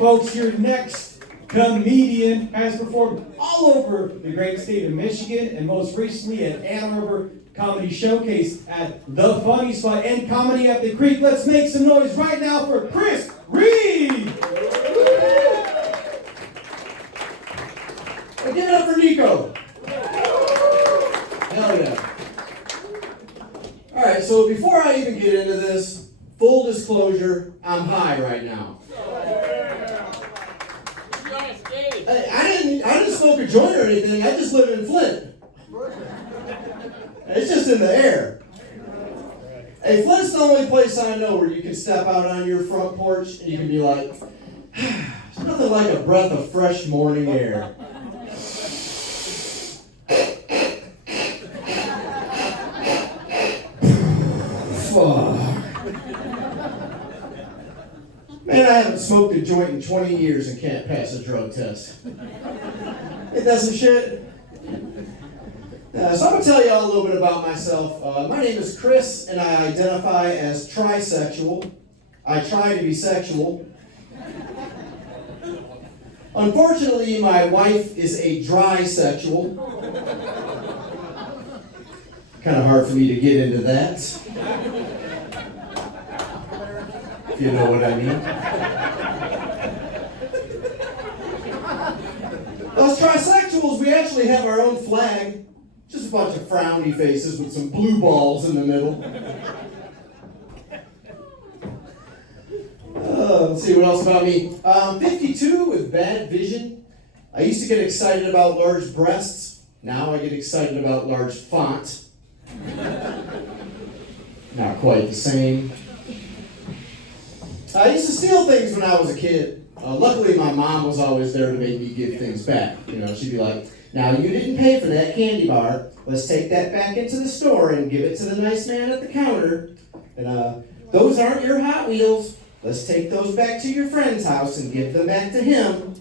Folks, your next comedian has performed all over the great state of Michigan and most recently at Ann Arbor Comedy Showcase at The Funny Spot and Comedy at the Creek. Let's make some noise right now for Chris Reed! And give it up for Nico. Hell yeah. Alright, so before I even get into this, full disclosure, I'm high right now. I didn't smoke a joint or anything, I just live in Flint. It's just in the air. Hey, Flint's the only place I know where you can step out on your front porch and you can be like, there's nothing like a breath of fresh morning air. Fuck. Man, I haven't smoked a joint in 20 years and can't pass a drug test. Ain't that some shit? So I'm going to tell you all a little bit about myself. My name is Chris, and I identify as trisexual. I try to be sexual. Unfortunately, my wife is a dry-sexual. Kind of hard for me to get into that. If you know what I mean. Us trisexuals, we actually have our own flag. Just a bunch of frowny faces with some blue balls in the middle. Let's see what else about me. 52 with bad vision. I used to get excited about large breasts. Now I get excited about large font. Not quite the same. I used to steal things when I was a kid. Luckily, my mom was always there to make me give things back. You know, she'd be like, now you didn't pay for that candy bar. Let's take that back into the store and give it to the nice man at the counter. And those aren't your Hot Wheels. Let's take those back to your friend's house and give them back to him.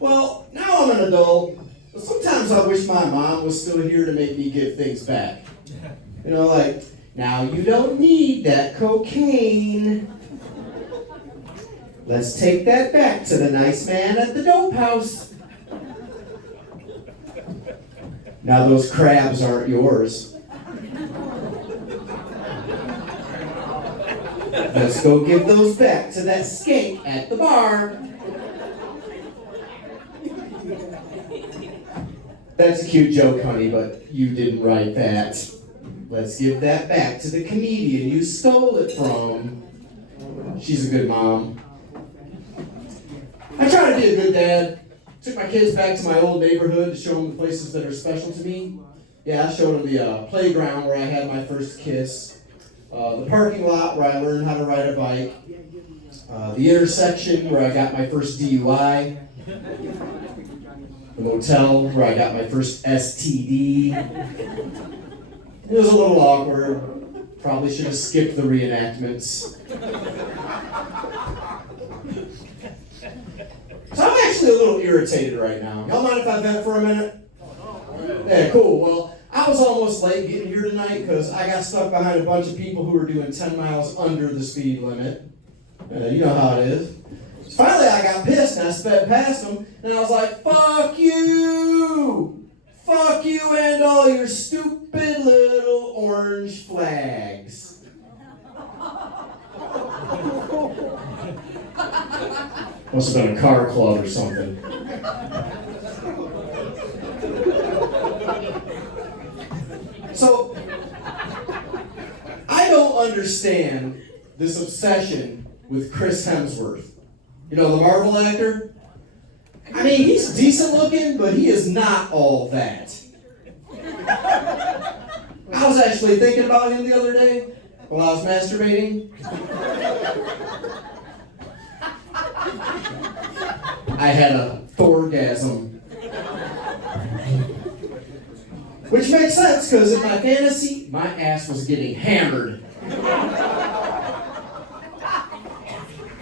Well, now I'm an adult. But sometimes I wish my mom was still here to make me give things back. You know, like, now you don't need that cocaine. Let's take that back to the nice man at the dope house. Now those crabs aren't yours. Let's go give those back to that skank at the bar. That's a cute joke, honey, but you didn't write that. Let's give that back to the comedian you stole it from. She's a good mom. I try to be a good dad. Took my kids back to my old neighborhood to show them the places that are special to me. Yeah, I showed them the playground where I had my first kiss, the parking lot where I learned how to ride a bike, the intersection where I got my first DUI, the motel where I got my first STD. It was a little awkward. Probably should have skipped the reenactments. So I'm actually a little irritated right now. Y'all mind if I vent for a minute? Yeah, cool. Well, I was almost late getting here tonight because I got stuck behind a bunch of people who were doing 10 miles under the speed limit. You know how it is. So finally, I got pissed and I sped past them, and I was like, fuck you! Fuck you and all your stupid little orange flags. Must have been a car club or something. So, I don't understand this obsession with Chris Hemsworth. You know, the Marvel actor? I mean, he's decent looking, but he is not all that. I was actually thinking about him the other day while I was masturbating. I had a Thorgasm. Which makes sense, because in my fantasy, my ass was getting hammered.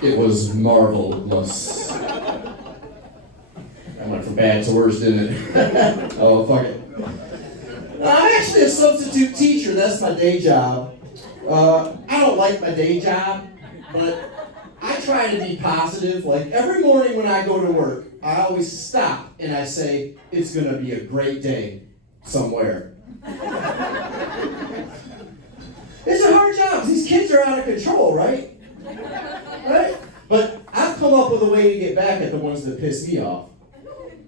It was marvelous. That went from bad to worse, didn't it? Oh, fuck it. I'm actually a substitute teacher. That's my day job. I don't like my day job, but I try to be positive. Like every morning when I go to work, I always stop and I say, it's going to be a great day somewhere. It's a hard job. These kids are out of control, right? Right? But I've come up with a way to get back at the ones that piss me off.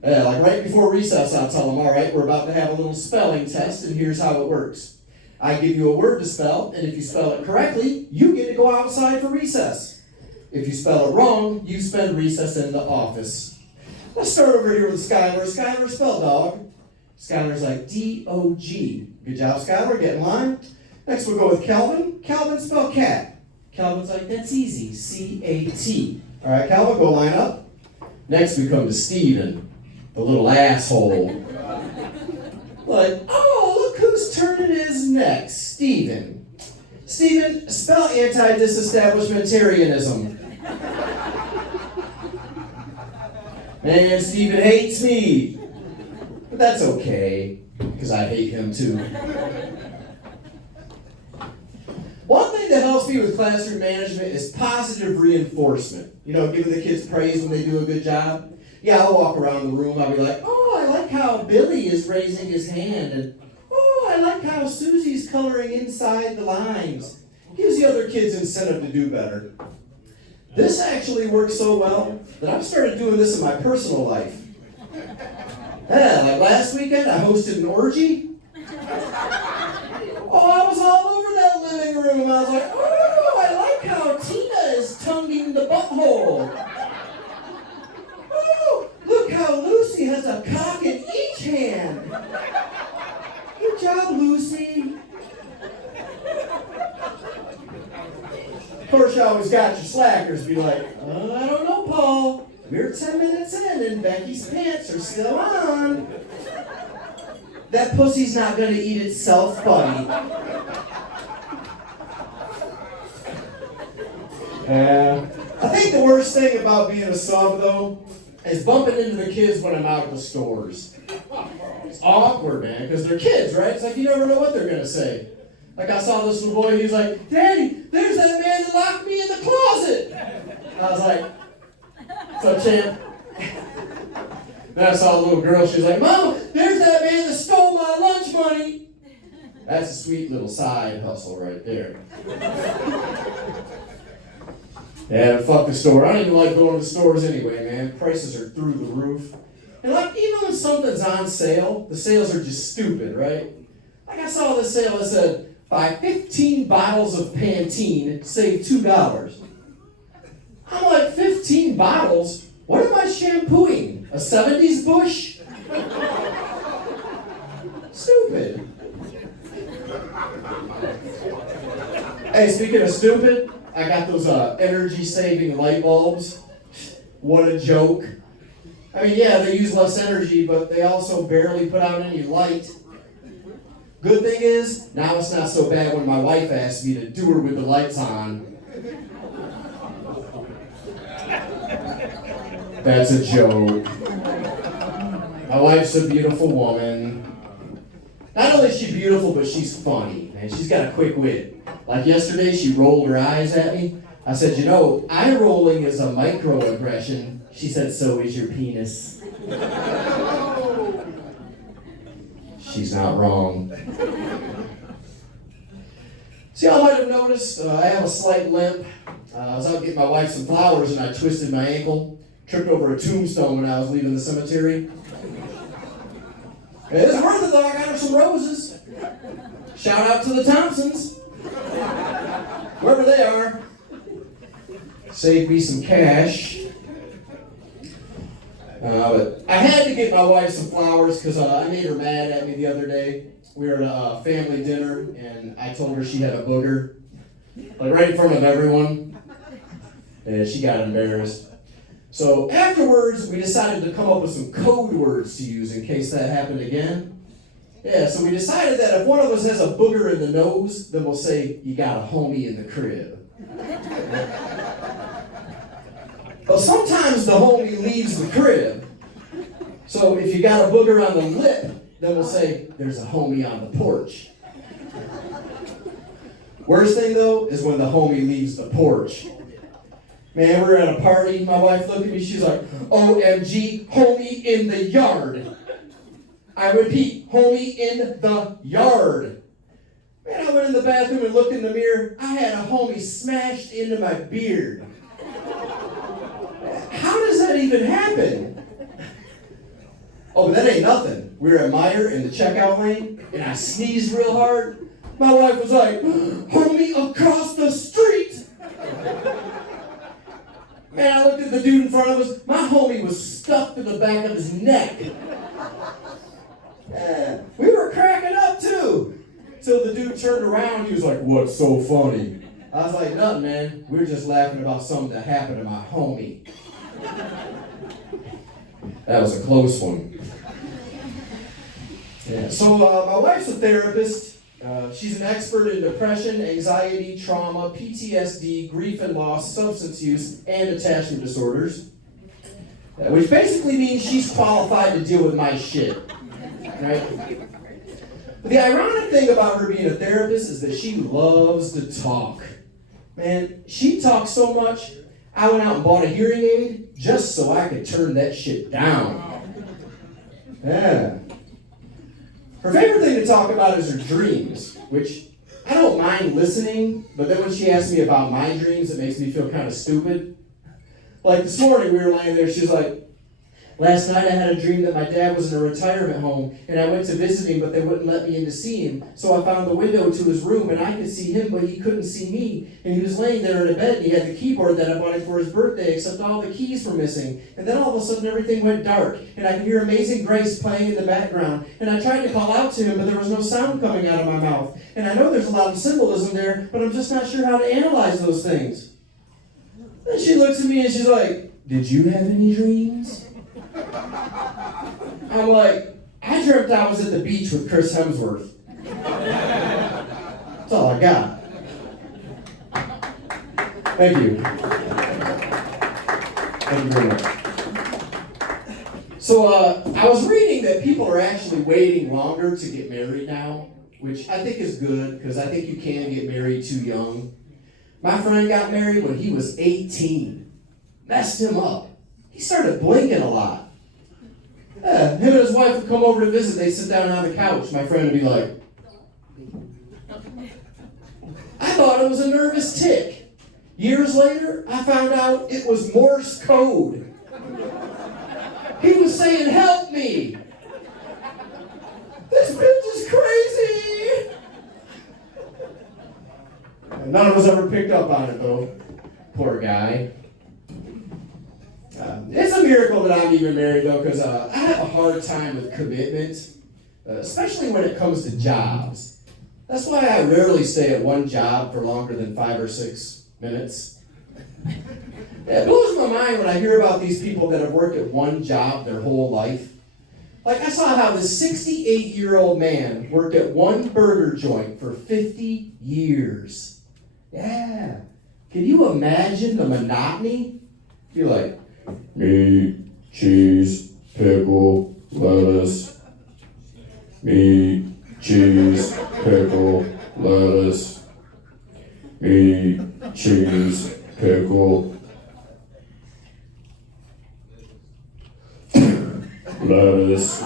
Yeah, like right before recess, I'll tell them, all right, we're about to have a little spelling test, and here's how it works. I give you a word to spell, and if you spell it correctly, you get to go outside for recess. If you spell it wrong, you spend recess in the office. Let's start over here with Skylar. Skylar, spell dog. Skylar's like D-O-G. Good job, Skylar. Get in line. Next, we'll go with Calvin. Calvin, spell cat. Calvin's like, that's easy. C-A-T. All right, Calvin, go line up. Next, we come to Steven, the little asshole. Like, oh, look whose turn it is next. Steven. Steven, spell anti-disestablishmentarianism. Man, Steven hates me. But that's okay, because I hate him too. One thing that helps me with classroom management is positive reinforcement. You know, giving the kids praise when they do a good job. Yeah, I'll walk around the room, I'll be like, oh, I like how Billy is raising his hand, and oh, I like how Susie's coloring inside the lines. Gives the other kids incentive to do better. This actually works so well that I've started doing this in my personal life. Yeah, like last weekend, I hosted an orgy. Oh, I was all over that living room. I was like, oh, I like how Tina is tonguing the butthole. Oh, look how Lucy has a cock in each hand. Good job, Lucy. Of course, you always got your slackers be like, oh, I don't know, Paul. We're 10 minutes in and Becky's pants are still on. That pussy's not going to eat itself, buddy. I think the worst thing about being a sub, though, is bumping into the kids when I'm out at the stores. It's awkward, man, because they're kids, right? It's like you never know what they're going to say. Like I saw this little boy, he was like, Daddy, there's that man that locked me in the closet. I was like, what's up, champ? Then I saw a little girl, she was like, Mama, there's that man that stole my lunch money. That's a sweet little side hustle right there. Yeah, fuck the store. I don't even like going to stores anyway, man. Prices are through the roof. And like, even when something's on sale, the sales are just stupid, right? Like I saw this sale that said, buy 15 bottles of Pantene, save $2. I'm like, 15 bottles? What am I shampooing? A 70s bush? Stupid. Hey, speaking of stupid, I got those energy-saving light bulbs. What a joke. I mean, yeah, they use less energy, but they also barely put out any light. Good thing is, now it's not so bad when my wife asks me to do her with the lights on. That's a joke. My wife's a beautiful woman. Not only is she beautiful, but she's funny, man. She's got a quick wit. Like yesterday, she rolled her eyes at me. I said, you know, eye rolling is a microaggression. She said, so is your penis. She's not wrong. See, y'all might have noticed I have a slight limp. I was out getting my wife some flowers and I twisted my ankle. Tripped over a tombstone when I was leaving the cemetery. It was worth it though, I got her some roses. Shout out to the Thompsons. Wherever they are. Saved me some cash. But I had to get my wife some flowers because I made her mad at me the other day. We were at a family dinner and I told her she had a booger. Like right in front of everyone. And she got embarrassed. So afterwards, we decided to come up with some code words to use in case that happened again. Yeah, so we decided that if one of us has a booger in the nose, then we'll say, you got a homie in the crib. But sometimes the homie leaves the crib. So if you got a booger on the lip, then we'll say, there's a homie on the porch. Worst thing though, is when the homie leaves the porch. Man, we were at a party. My wife looked at me. She's like, OMG, homie in the yard. I repeat, homie in the yard. Man, I went in the bathroom and looked in the mirror. I had a homie smashed into my beard. How does that even happen? Oh, but that ain't nothing. We were at Meijer in the checkout lane, and I sneezed real hard. My wife was like, homie across the street. Man, I looked at the dude in front of us. My homie was stuck to the back of his neck. We were cracking up too. Till the dude turned around, he was like, what's so funny? I was like, nothing, man. We were just laughing about something that happened to my homie. That was a close one. Yeah. So my wife's a therapist. She's an expert in depression, anxiety, trauma, PTSD, grief and loss, substance use, and attachment disorders. Which basically means she's qualified to deal with my shit. Right? But the ironic thing about her being a therapist is that she loves to talk. Man, she talks so much, I went out and bought a hearing aid just so I could turn that shit down. Yeah. Her favorite thing to talk about is her dreams, which I don't mind listening, but then when she asks me about my dreams, it makes me feel kind of stupid. Like this morning, we were laying there, she's like, last night I had a dream that my dad was in a retirement home, and I went to visit him, but they wouldn't let me in to see him. So I found the window to his room, and I could see him, but he couldn't see me. And he was laying there in a bed, and he had the keyboard that I bought him for his birthday, except all the keys were missing. And then all of a sudden, everything went dark, and I could hear Amazing Grace playing in the background. And I tried to call out to him, but there was no sound coming out of my mouth. And I know there's a lot of symbolism there, but I'm just not sure how to analyze those things. Then she looks at me, and she's like, did you have any dreams? I'm like, I dreamt I was at the beach with Chris Hemsworth. That's all I got. Thank you. Thank you very much. So I was reading that people are actually waiting longer to get married now, which I think is good because I think you can get married too young. My friend got married when he was 18. Messed him up. He started blinking a lot. Yeah, him and his wife would come over to visit. They'd sit down on the couch. My friend would be like, I thought it was a nervous tick. Years later, I found out it was Morse code. He was saying, help me. This bitch is crazy. And none of us ever picked up on it, though. Poor guy. It's a miracle that I'm even married, though, because I have a hard time with commitment, especially when it comes to jobs. That's why I rarely stay at one job for longer than 5 or 6 minutes. It blows my mind when I hear about these people that have worked at one job their whole life. Like, I saw how this 68-year-old man worked at one burger joint for 50 years. Yeah. Can you imagine the monotony? You're like, meat, cheese, pickle, lettuce. Meat, cheese, pickle, lettuce. Meat, cheese, pickle, lettuce.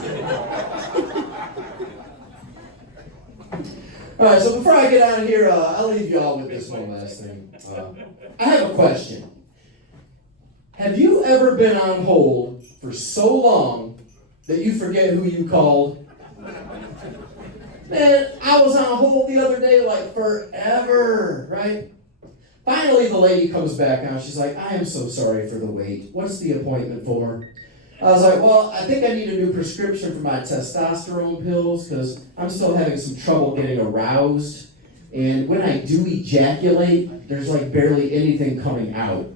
All right, so before I get out of here, I'll leave you all with this one last thing. I have a question. Have you ever been on hold for so long that you forget who you called? Man, I was on hold the other day like forever, right? Finally, the lady comes back on. She's like, I am so sorry for the wait. What's the appointment for? I was like, well, I think I need a new prescription for my testosterone pills because I'm still having some trouble getting aroused. And when I do ejaculate, there's like barely anything coming out.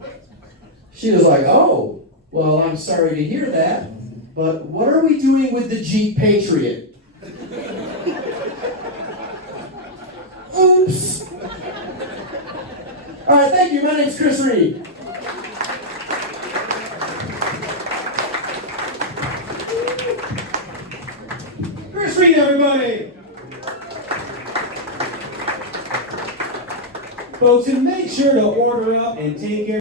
She was like, oh, well, I'm sorry to hear that, but what are we doing with the Jeep Patriot? Oops. All right, thank you. My name's Chris Reed. Chris Reed, everybody. Folks, and make sure to order up and take care.